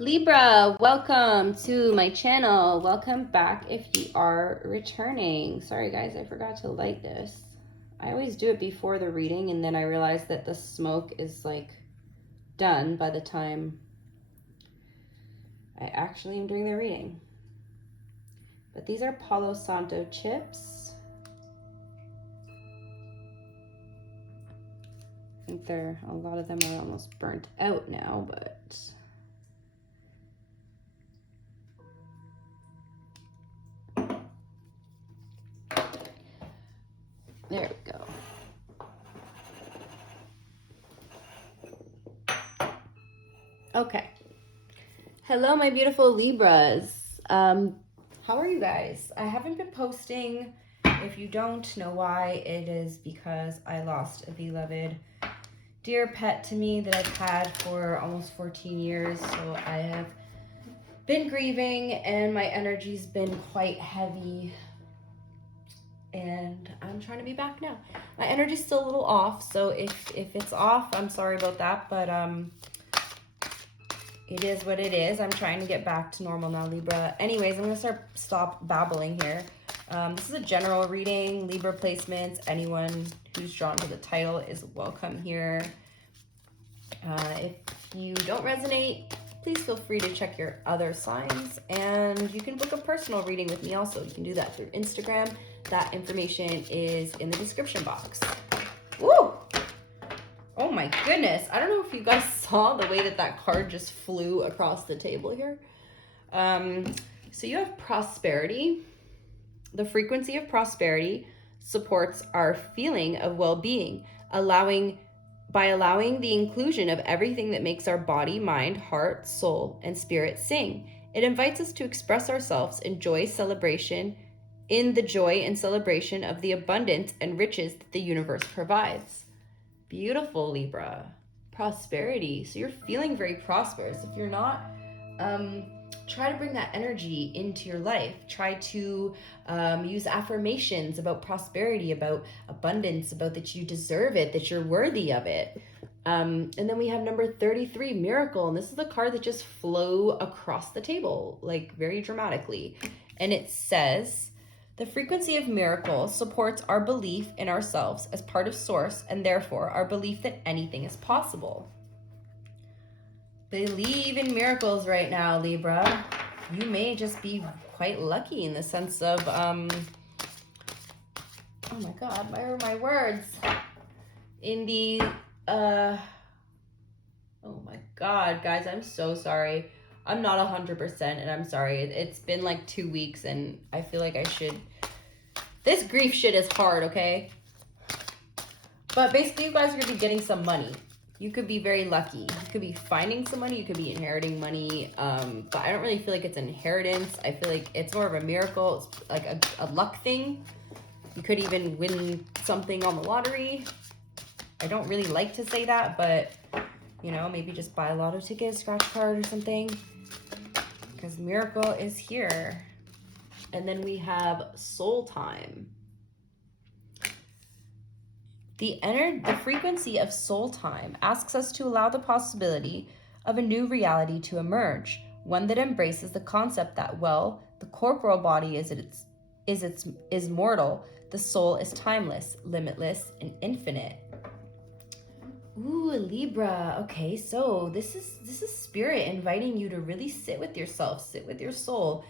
Libra, welcome to my channel. Welcome back if you are returning. Sorry guys, I forgot to light this. I always do it before the reading and then I realize that the smoke is like done by the time I actually am doing the reading. But these are Palo Santo chips. I think a lot of them are almost burnt out now, but there we go. Okay. Hello, my beautiful Libras. How are you guys? I haven't been posting. If you don't know why, it is because I lost a beloved dear pet to me that I've had for almost 14 years. So I have been grieving and my energy's been quite heavy. And I'm trying to be back now. My energy's still a little off, so if it's off, I'm sorry about that, but it is what it is. I'm trying to get back to normal now, Libra. Anyways, I'm gonna stop babbling here. This is a general reading, Libra placements. Anyone who's drawn to the title is welcome here. If you don't resonate, please feel free to check your other signs, and you can book a personal reading with me also. You can do that through Instagram. That information is in the description box. Woo! Oh my goodness. I don't know if you guys saw the way that card just flew across the table here. So you have prosperity. The frequency of prosperity supports our feeling of well-being, by allowing the inclusion of everything that makes our body, mind, heart, soul, and spirit sing. It invites us to express ourselves in the joy and celebration of the abundance and riches that the universe provides. Beautiful, Libra. Prosperity. So you're feeling very prosperous. If you're not, try to bring that energy into your life. Try to use affirmations about prosperity, about abundance, about that you deserve it, that you're worthy of it. And then we have number 33, Miracle. And this is the card that just flew across the table, like very dramatically. And it says, the frequency of miracle supports our belief in ourselves as part of Source, and therefore our belief that anything is possible. Believe in miracles right now, Libra. You may just be quite lucky in the sense of, oh my God, where are my words? In the, oh my God, guys, I'm so sorry. I'm not 100% and I'm sorry. It's been like 2 weeks and I feel like I should. This grief shit is hard, okay? But basically you guys are gonna be getting some money. You could be very lucky. You could be finding some money. You could be inheriting money. But I don't really feel like it's an inheritance. I feel like it's more of a miracle. It's like a luck thing. You could even win something on the lottery. I don't really like to say that, but you know, maybe just buy a lotto ticket, scratch card or something. Because miracle is here. And then we have soul time. The frequency of soul time asks us to allow the possibility of a new reality to emerge, one that embraces the concept that, well, the corporal body is mortal, the soul is timeless, limitless, and infinite. Ooh, Libra. Okay, so this is spirit inviting you to really sit with yourself, sit with your soul,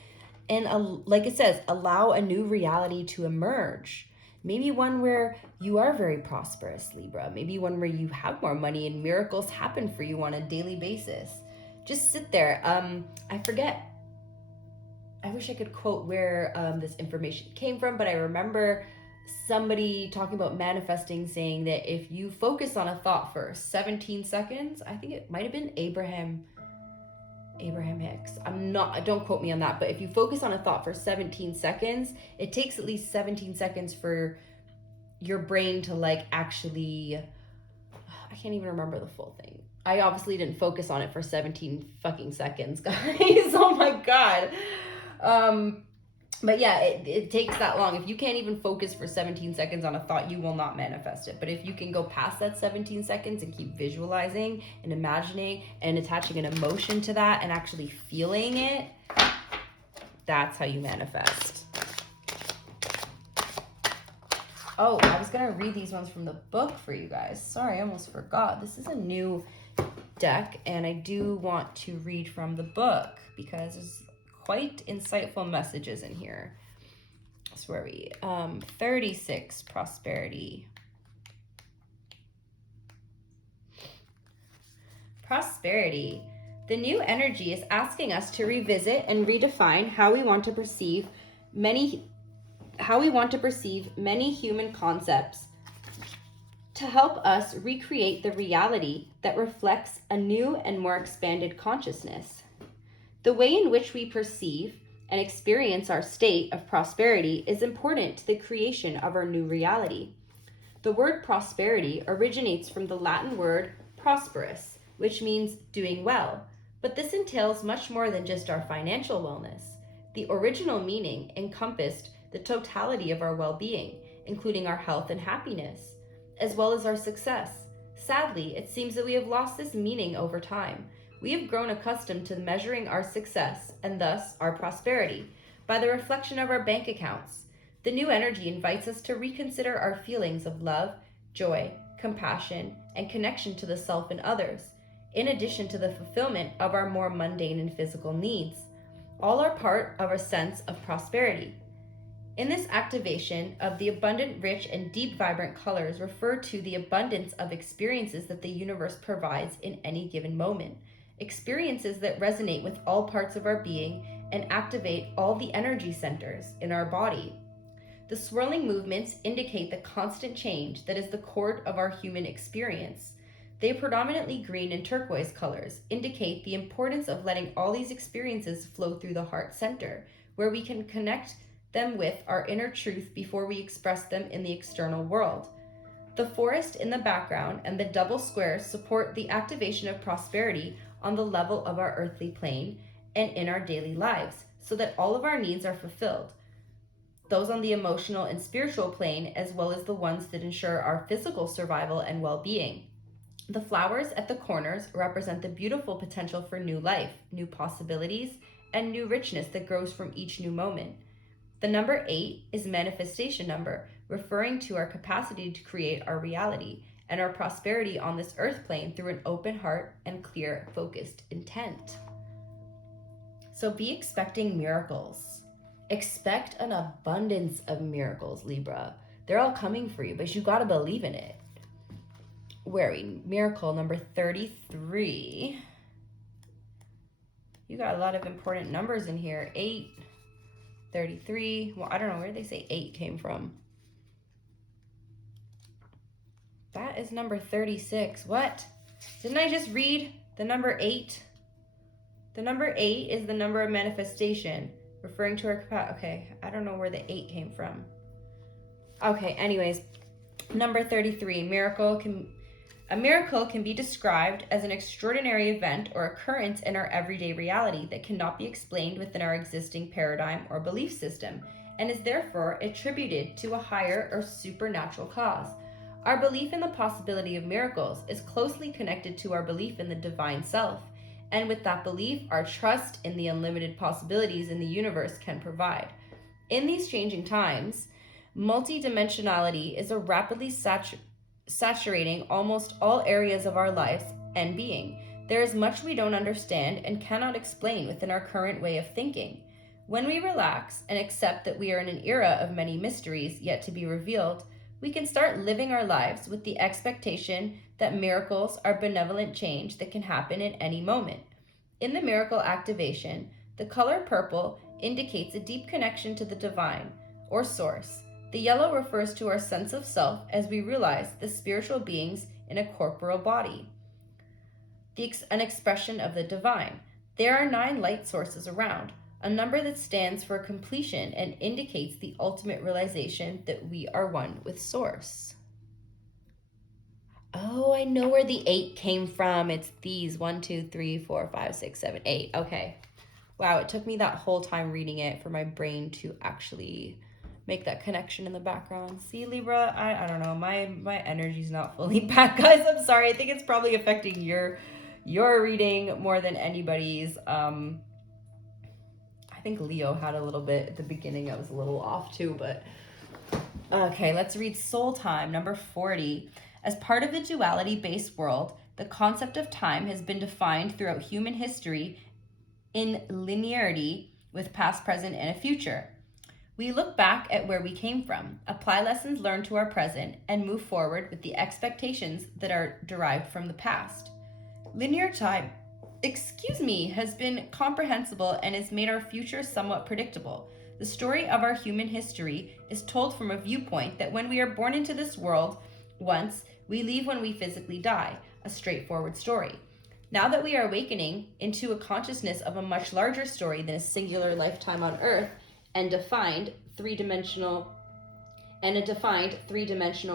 and like it says, allow a new reality to emerge. Maybe one where you are very prosperous, Libra. Maybe one where you have more money and miracles happen for you on a daily basis. Just sit there. I forget. I wish I could quote where this information came from, but I remember somebody talking about manifesting, saying that if you focus on a thought for 17 seconds, I think it might have been Abraham Hicks. Don't quote me on that, but if you focus on a thought for 17 seconds, it takes at least 17 seconds for your brain to like actually, I can't even remember the full thing. I obviously didn't focus on it for 17 fucking seconds, guys. Oh my God. But yeah, it takes that long. If you can't even focus for 17 seconds on a thought, you will not manifest it. But if you can go past that 17 seconds and keep visualizing and imagining and attaching an emotion to that and actually feeling it, that's how you manifest. Oh, I was going to read these ones from the book for you guys. Sorry, I almost forgot. This is a new deck, and I do want to read from the book because there's quite insightful messages in here. So where are we? 36, prosperity. Prosperity. The new energy is asking us to revisit and redefine how we want to perceive many human concepts to help us recreate the reality that reflects a new and more expanded consciousness. The way in which we perceive and experience our state of prosperity is important to the creation of our new reality. The word prosperity originates from the Latin word prosperous, which means doing well, but this entails much more than just our financial wellness. The original meaning encompassed the totality of our well-being, including our health and happiness, as well as our success. Sadly, it seems that we have lost this meaning over time. We have grown accustomed to measuring our success, and thus our prosperity, by the reflection of our bank accounts. The new energy invites us to reconsider our feelings of love, joy, compassion, and connection to the self and others, in addition to the fulfillment of our more mundane and physical needs. All are part of a sense of prosperity. In this activation of the abundant, rich, and deep vibrant colors refer to the abundance of experiences that the universe provides in any given moment. Experiences that resonate with all parts of our being and activate all the energy centers in our body. The swirling movements indicate the constant change that is the core of our human experience. They predominantly green and turquoise colors indicate the importance of letting all these experiences flow through the heart center, where we can connect them with our inner truth before we express them in the external world. The forest in the background and the double squares support the activation of prosperity on the level of our earthly plane and in our daily lives, so that all of our needs are fulfilled. Those on the emotional and spiritual plane, as well as the ones that ensure our physical survival and well-being. The flowers at the corners represent the beautiful potential for new life, new possibilities, and new richness that grows from each new moment. The number 8 is manifestation number, referring to our capacity to create our reality and our prosperity on this earth plane through an open heart and clear, focused intent. So be expecting miracles. Expect an abundance of miracles, Libra. They're all coming for you, but you gotta believe in it. Where are we? Miracle number 33. You got a lot of important numbers in here. 8, 33. Well, I don't know where they say 8 came from. That is number 36. What? Didn't I just read the number 8? The number 8 is the number of manifestation, referring to our capacity. Okay, I don't know where the 8 came from. Okay, anyways, number 33, a miracle can be described as an extraordinary event or occurrence in our everyday reality that cannot be explained within our existing paradigm or belief system, and is therefore attributed to a higher or supernatural cause. Our belief in the possibility of miracles is closely connected to our belief in the divine self, and with that belief, our trust in the unlimited possibilities in the universe can provide. In these changing times, multidimensionality is a rapidly saturating almost all areas of our lives and being. There is much we don't understand and cannot explain within our current way of thinking. When we relax and accept that we are in an era of many mysteries yet to be revealed, we can start living our lives with the expectation that miracles are benevolent change that can happen at any moment. In the miracle activation, the color purple indicates a deep connection to the divine, or source. The yellow refers to our sense of self as we realize the spiritual beings in a corporeal body, an expression of the divine. There are 9 light sources around, a number that stands for completion and indicates the ultimate realization that we are one with Source. Oh, I know where the 8 came from. It's these 1, 2, 3, 4, 5, 6, 7, 8. Okay. Wow, it took me that whole time reading it for my brain to actually make that connection in the background. See, Libra, I don't know, my energy's not fully back, guys. I'm sorry. I think it's probably affecting your reading more than anybody's. I think Leo had a little bit at the beginning. I was a little off too, but okay, let's read Soul Time, number 40. As part of the duality-based world, the concept of time has been defined throughout human history in linearity with past, present, and a future. We look back at where we came from, apply lessons learned to our present, and move forward with the expectations that are derived from the past. Linear time, has been comprehensible and has made our future somewhat predictable. The story of our human history is told from a viewpoint that when we are born into this world once, we leave when we physically die, a straightforward story. Now that we are awakening into a consciousness of a much larger story than a singular lifetime on Earth and a defined three-dimensional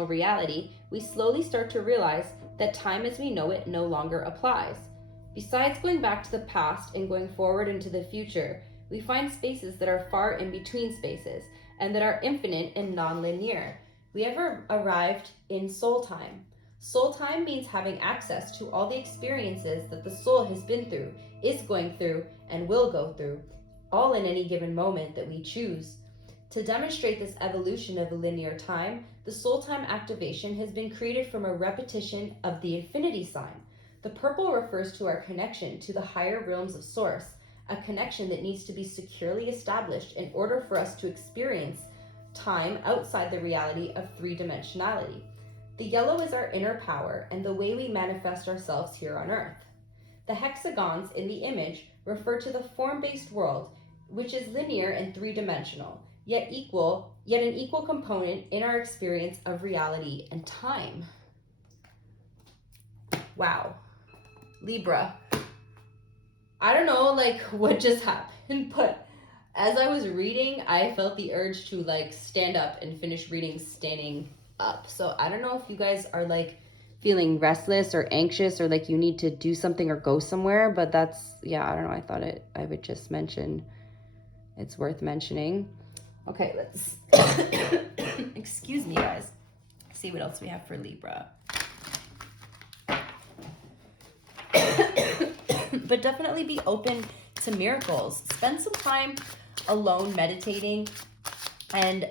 reality, we slowly start to realize that time as we know it no longer applies. Besides going back to the past and going forward into the future, we find spaces that are far in between spaces and that are infinite and non-linear. We have arrived in soul time. Soul time means having access to all the experiences that the soul has been through, is going through, and will go through, all in any given moment that we choose. To demonstrate this evolution of linear time, the soul time activation has been created from a repetition of the infinity sign. The purple refers to our connection to the higher realms of source, a connection that needs to be securely established in order for us to experience time outside the reality of three-dimensionality. The yellow is our inner power and the way we manifest ourselves here on Earth. The hexagons in the image refer to the form-based world, which is linear and three-dimensional, yet an equal component in our experience of reality and time. Wow. Libra. I don't know what just happened, but as I was reading, I felt the urge to stand up and finish reading standing up. So I don't know if you guys are feeling restless or anxious or you need to do something or go somewhere, but that's, yeah, I don't know. I thought I would just mention it's worth mentioning. Okay, let's excuse me, guys. See what else we have for Libra. But definitely be open to miracles. Spend some time alone meditating and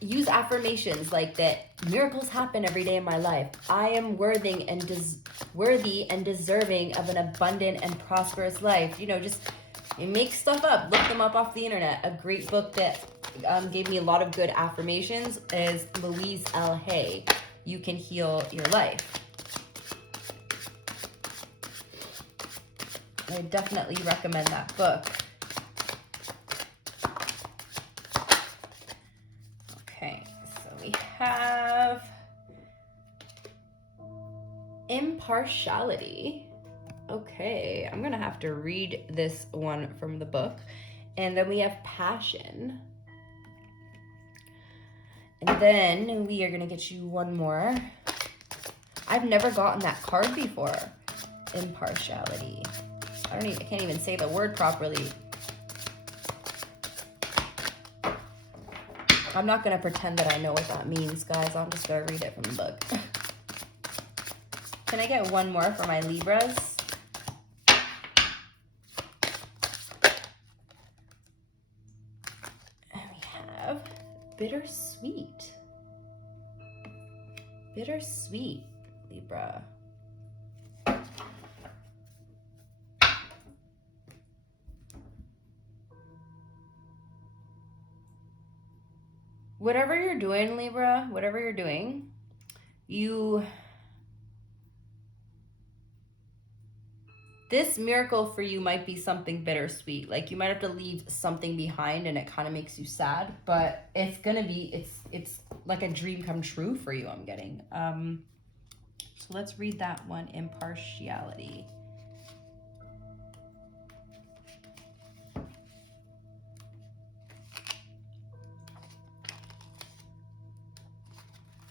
use affirmations like that. Miracles happen every day in my life. I am worthy and deserving of an abundant and prosperous life. Just make stuff up. Look them up off the internet. A great book that gave me a lot of good affirmations is Louise L. Hay. You Can Heal Your Life. I definitely recommend that book. Okay, so we have impartiality. Okay, I'm gonna have to read this one from the book. And then we have passion. And then we are gonna get you one more. I've never gotten that card before. Impartiality. I can't even say the word properly. I'm not gonna pretend that I know what that means, guys. I'm just gonna read it from the book. Can I get one more for my Libras? And we have bittersweet. Bittersweet, Libra. Whatever you're doing, Libra, whatever you're doing, this miracle for you might be something bittersweet. You might have to leave something behind and it kind of makes you sad, but it's like a dream come true for you, I'm getting. So let's read that one, impartiality.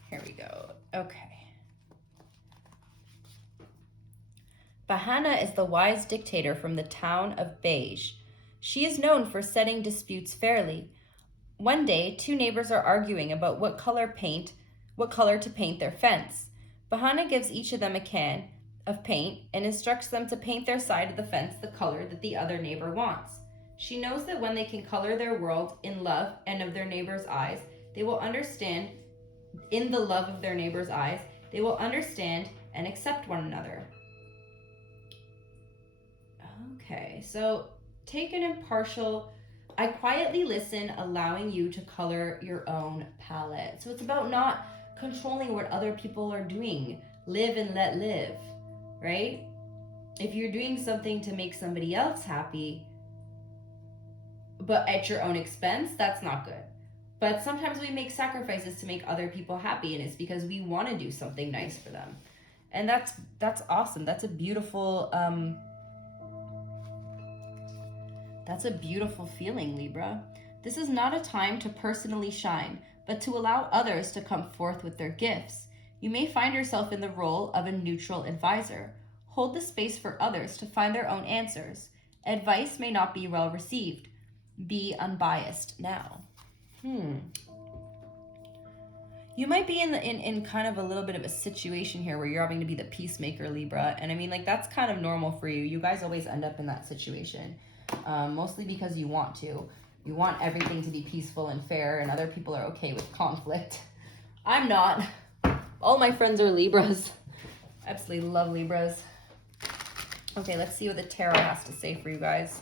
Here we go. Okay. Bahana is the wise dictator from the town of Beige. She is known for settling disputes fairly. One day, two neighbors are arguing about what color to paint their fence. Bahana gives each of them a can of paint and instructs them to paint their side of the fence the color that the other neighbor wants. She knows that when they can color their world in love and of their neighbor's eyes, they will understand in the love of their neighbor's eyes, they will understand and accept one another. Okay, so take an impartial, I quietly listen, allowing you to color your own palette. So it's about not controlling what other people are doing. Live and let live, right? If you're doing something to make somebody else happy, but at your own expense, that's not good. But sometimes we make sacrifices to make other people happy, and it's because we want to do something nice for them. And that's awesome. That's a beautiful feeling, Libra. This is not a time to personally shine, but to allow others to come forth with their gifts. You may find yourself in the role of a neutral advisor. Hold the space for others to find their own answers. Advice may not be well received. Be unbiased now. You might be in kind of a little bit of a situation here where you're having to be the peacemaker, Libra. And I mean, like, that's kind of normal for you. You guys always end up in that situation. Mostly because you want to. You want everything to be peaceful and fair, and other people are okay with conflict. I'm not. All my friends are Libras. Absolutely love Libras. Okay, let's see what the tarot has to say for you guys.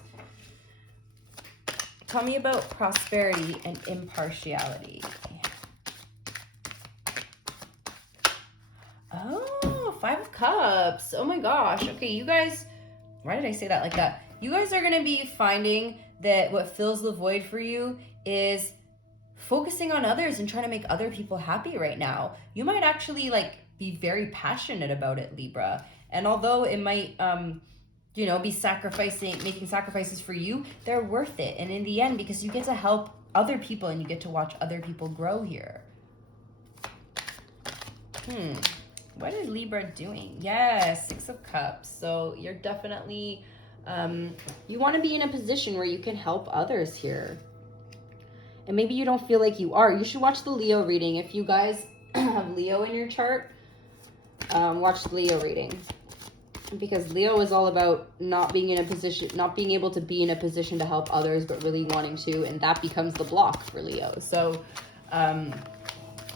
Tell me about prosperity and impartiality. Oh, 5 of Cups. Oh my gosh. Okay, you guys, why did I say that like that? You guys are going to be finding that what fills the void for you is focusing on others and trying to make other people happy right now. You might actually like be very passionate about it, Libra. And although it might, be making sacrifices for you, they're worth it. And in the end, because you get to help other people and you get to watch other people grow here. What is Libra doing? Yes, 6 of Cups. So you're definitely, you want to be in a position where you can help others here. And maybe you don't feel like you are. You should watch the Leo reading. If you guys have Leo in your chart, watch the Leo reading. Because Leo is all about not being able to be in a position to help others, but really wanting to, and that becomes the block for Leo. So,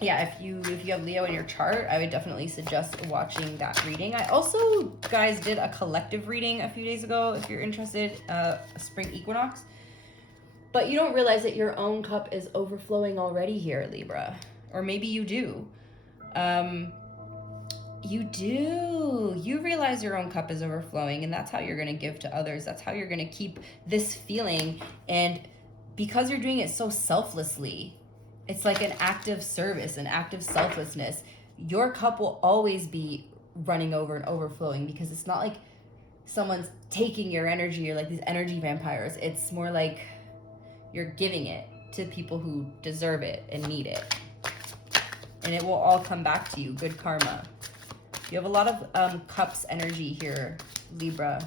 yeah, if you have Leo in your chart, I would definitely suggest watching that reading. I also, guys, did a collective reading a few days ago, if you're interested, a spring equinox. But you don't realize that your own cup is overflowing already here, Libra. Or maybe you do. You do. You realize your own cup is overflowing, and that's how you're going to give to others. That's how you're going to keep this feeling. And because you're doing it so selflessly, it's like an act of service, an act of selflessness. Your cup will always be running over and overflowing, because it's not like someone's taking your energy or like these energy vampires. It's more like you're giving it to people who deserve it and need it. And it will all come back to you. Good karma. You have a lot of cups energy here, Libra.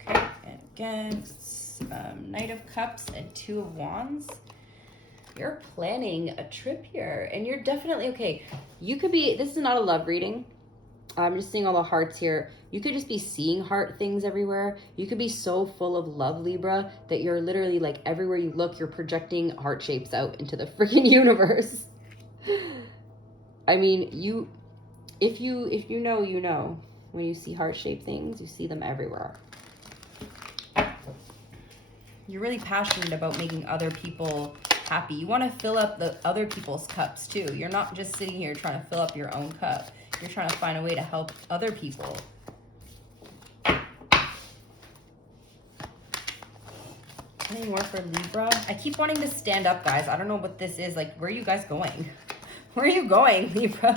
Okay, and again, Knight of Cups and 2 of Wands. You're planning a trip here, and you're definitely, okay, you could be, this is not a love reading. I'm just seeing all the hearts here. You could just be seeing heart things everywhere. You could be so full of love, Libra, that you're literally like everywhere you look, you're projecting heart shapes out into the freaking universe. I mean, if you know, you know. When you see heart-shaped things, you see them everywhere. You're really passionate about making other people happy. You want to fill up the other people's cups too. You're not just sitting here trying to fill up your own cup. You're trying to find a way to help other people. Any more for Libra? I keep wanting to stand up, guys. I don't know what this is. Like, where are you guys going? Where are you going, Libra?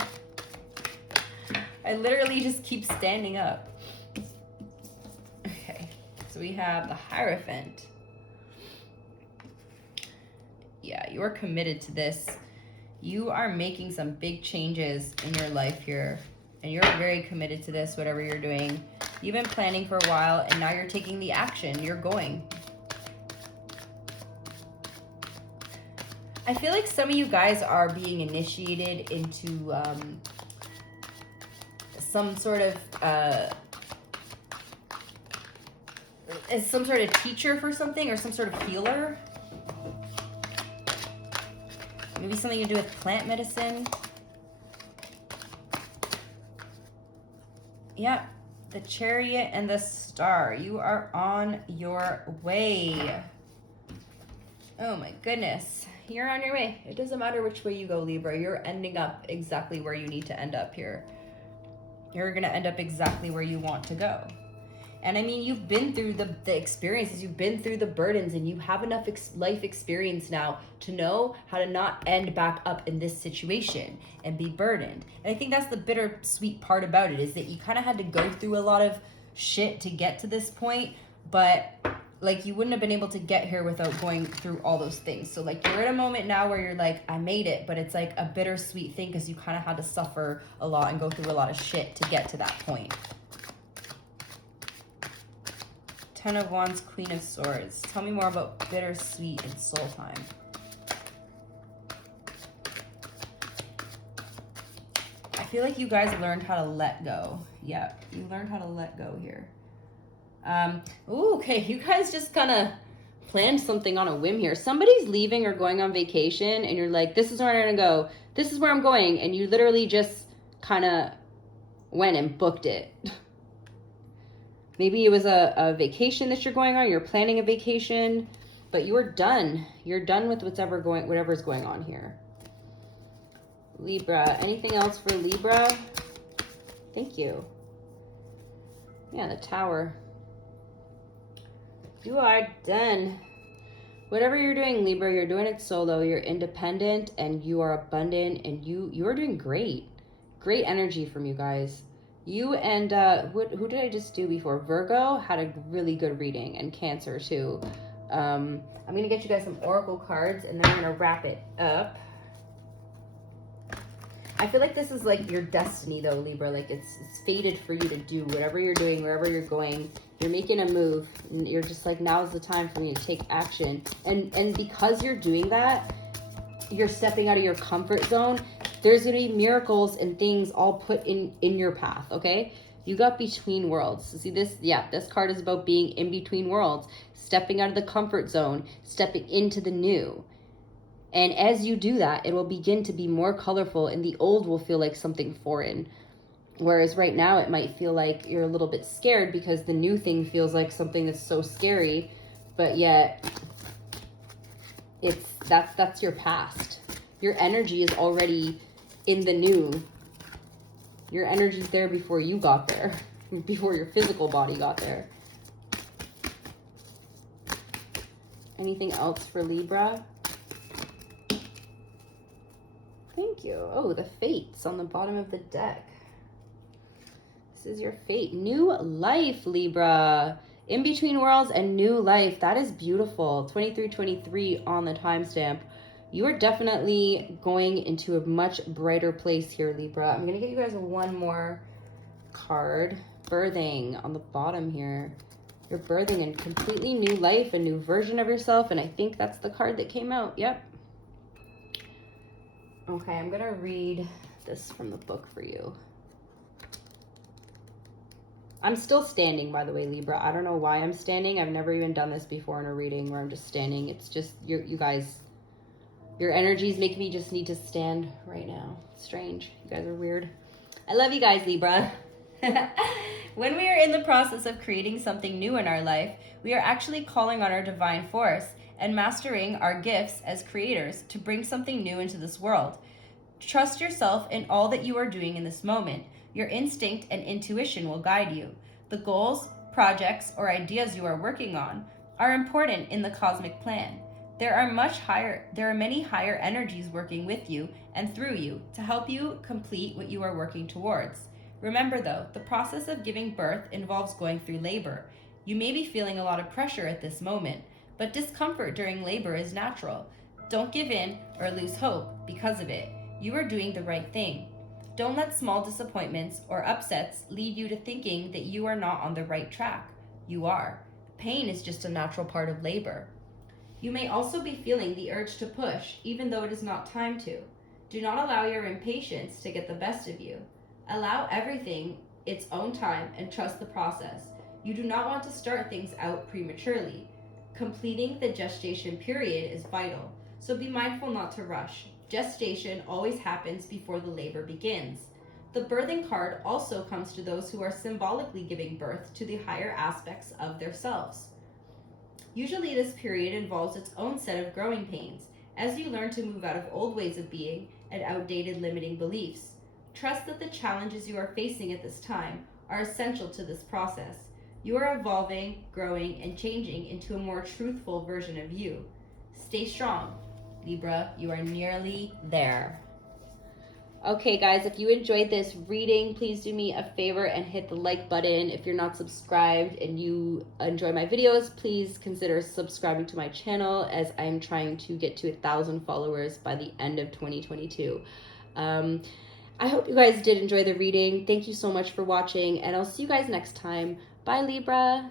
I literally just keep standing up. Okay, so we have the Hierophant. Yeah, you are committed to this. You are making some big changes in your life here, and you're very committed to this, whatever you're doing. You've been planning for a while, and now you're taking the action. You're going. I feel like some of you guys are being initiated into some sort of as some sort of teacher for something, or some sort of healer. Maybe something to do with plant medicine. Yeah, the Chariot and the Star. You are on your way. Oh my goodness. You're on your way. It doesn't matter which way you go, Libra. You're ending up exactly where you need to end up here. You're going to end up exactly where you want to go. And I mean, you've been through the experiences, you've been through the burdens, and you have enough life experience now to know how to not end back up in this situation and be burdened. And I think that's the bittersweet part about it, is that you kind of had to go through a lot of shit to get to this point, but like you wouldn't have been able to get here without going through all those things. So like you're at a moment now where you're like, I made it, but it's like a bittersweet thing because you kind of had to suffer a lot and go through a lot of shit to get to that point. 10 of Wands, Queen of Swords. Tell me more about bittersweet and soul time. I feel like you guys learned how to let go. Yeah, you learned how to let go here. Ooh, okay, you guys just kind of planned something on a whim here. Somebody's leaving or going on vacation, and you're like, this is where I'm going to go. This is where I'm going. And you literally just kind of went and booked it. Maybe it was a vacation that you're going on. You're planning a vacation, but you are done. You're done with whatever's going on here. Libra. Anything else for Libra? Thank you. Yeah, the Tower. You are done. Whatever you're doing, Libra, you're doing it solo. You're independent and you are abundant, and you are doing great. Great energy from you guys. You and who did I just do before? Virgo had a really good reading, and Cancer too. I'm gonna get you guys some oracle cards, and then I'm gonna wrap it up. I feel like this is like your destiny though, Libra. Like it's fated for you to do whatever you're doing, wherever you're going. You're making a move, and you're just like, now's the time for me to take action. And because you're doing that, you're stepping out of your comfort zone. There's going to be miracles and things all put in your path, okay? You got between worlds. See this? Yeah, this card is about being in between worlds, stepping out of the comfort zone, stepping into the new. And as you do that, it will begin to be more colorful, and the old will feel like something foreign. Whereas right now it might feel like you're a little bit scared because the new thing feels like something that's so scary, but yet that's your past. Your energy is already in the new. Your energy's there before you got there, before your physical body got there. Anything else for Libra? Thank you. Oh, the Fates on the bottom of the deck. This is your fate. New life, Libra. In between worlds and new life. That is beautiful. 2323 on the timestamp. You are definitely going into a much brighter place here, Libra. I'm going to give you guys one more card. Birthing on the bottom here. You're birthing a completely new life, a new version of yourself, and I think that's the card that came out. Yep. Okay, I'm going to read this from the book for you. I'm still standing, by the way, Libra. I don't know why I'm standing. I've never even done this before in a reading where I'm just standing. It's just, you guys, your energies make me just need to stand right now. It's strange. You guys are weird. I love you guys, Libra. When we are in the process of creating something new in our life, we are actually calling on our divine force and mastering our gifts as creators to bring something new into this world. Trust yourself in all that you are doing in this moment. Your instinct and intuition will guide you. The goals, projects, or ideas you are working on are important in the cosmic plan. There are many higher energies working with you and through you to help you complete what you are working towards. Remember though, the process of giving birth involves going through labor. You may be feeling a lot of pressure at this moment, but discomfort during labor is natural. Don't give in or lose hope because of it. You are doing the right thing. Don't let small disappointments or upsets lead you to thinking that you are not on the right track. You are. Pain is just a natural part of labor. You may also be feeling the urge to push, even though it is not time to. Do not allow your impatience to get the best of you. Allow everything its own time and trust the process. You do not want to start things out prematurely. Completing the gestation period is vital, so be mindful not to rush. Gestation always happens before the labor begins. The birthing card also comes to those who are symbolically giving birth to the higher aspects of themselves. Usually this period involves its own set of growing pains, as you learn to move out of old ways of being and outdated limiting beliefs. Trust that the challenges you are facing at this time are essential to this process. You are evolving, growing, and changing into a more truthful version of you. Stay strong. Libra, you are nearly there. Okay, guys, if you enjoyed this reading, please do me a favor and hit the like button. If you're not subscribed and you enjoy my videos, please consider subscribing to my channel, as I'm trying to get to 1,000 followers by the end of 2022. I hope you guys did enjoy the reading. Thank you so much for watching, and I'll see you guys next time. Bye, Libra.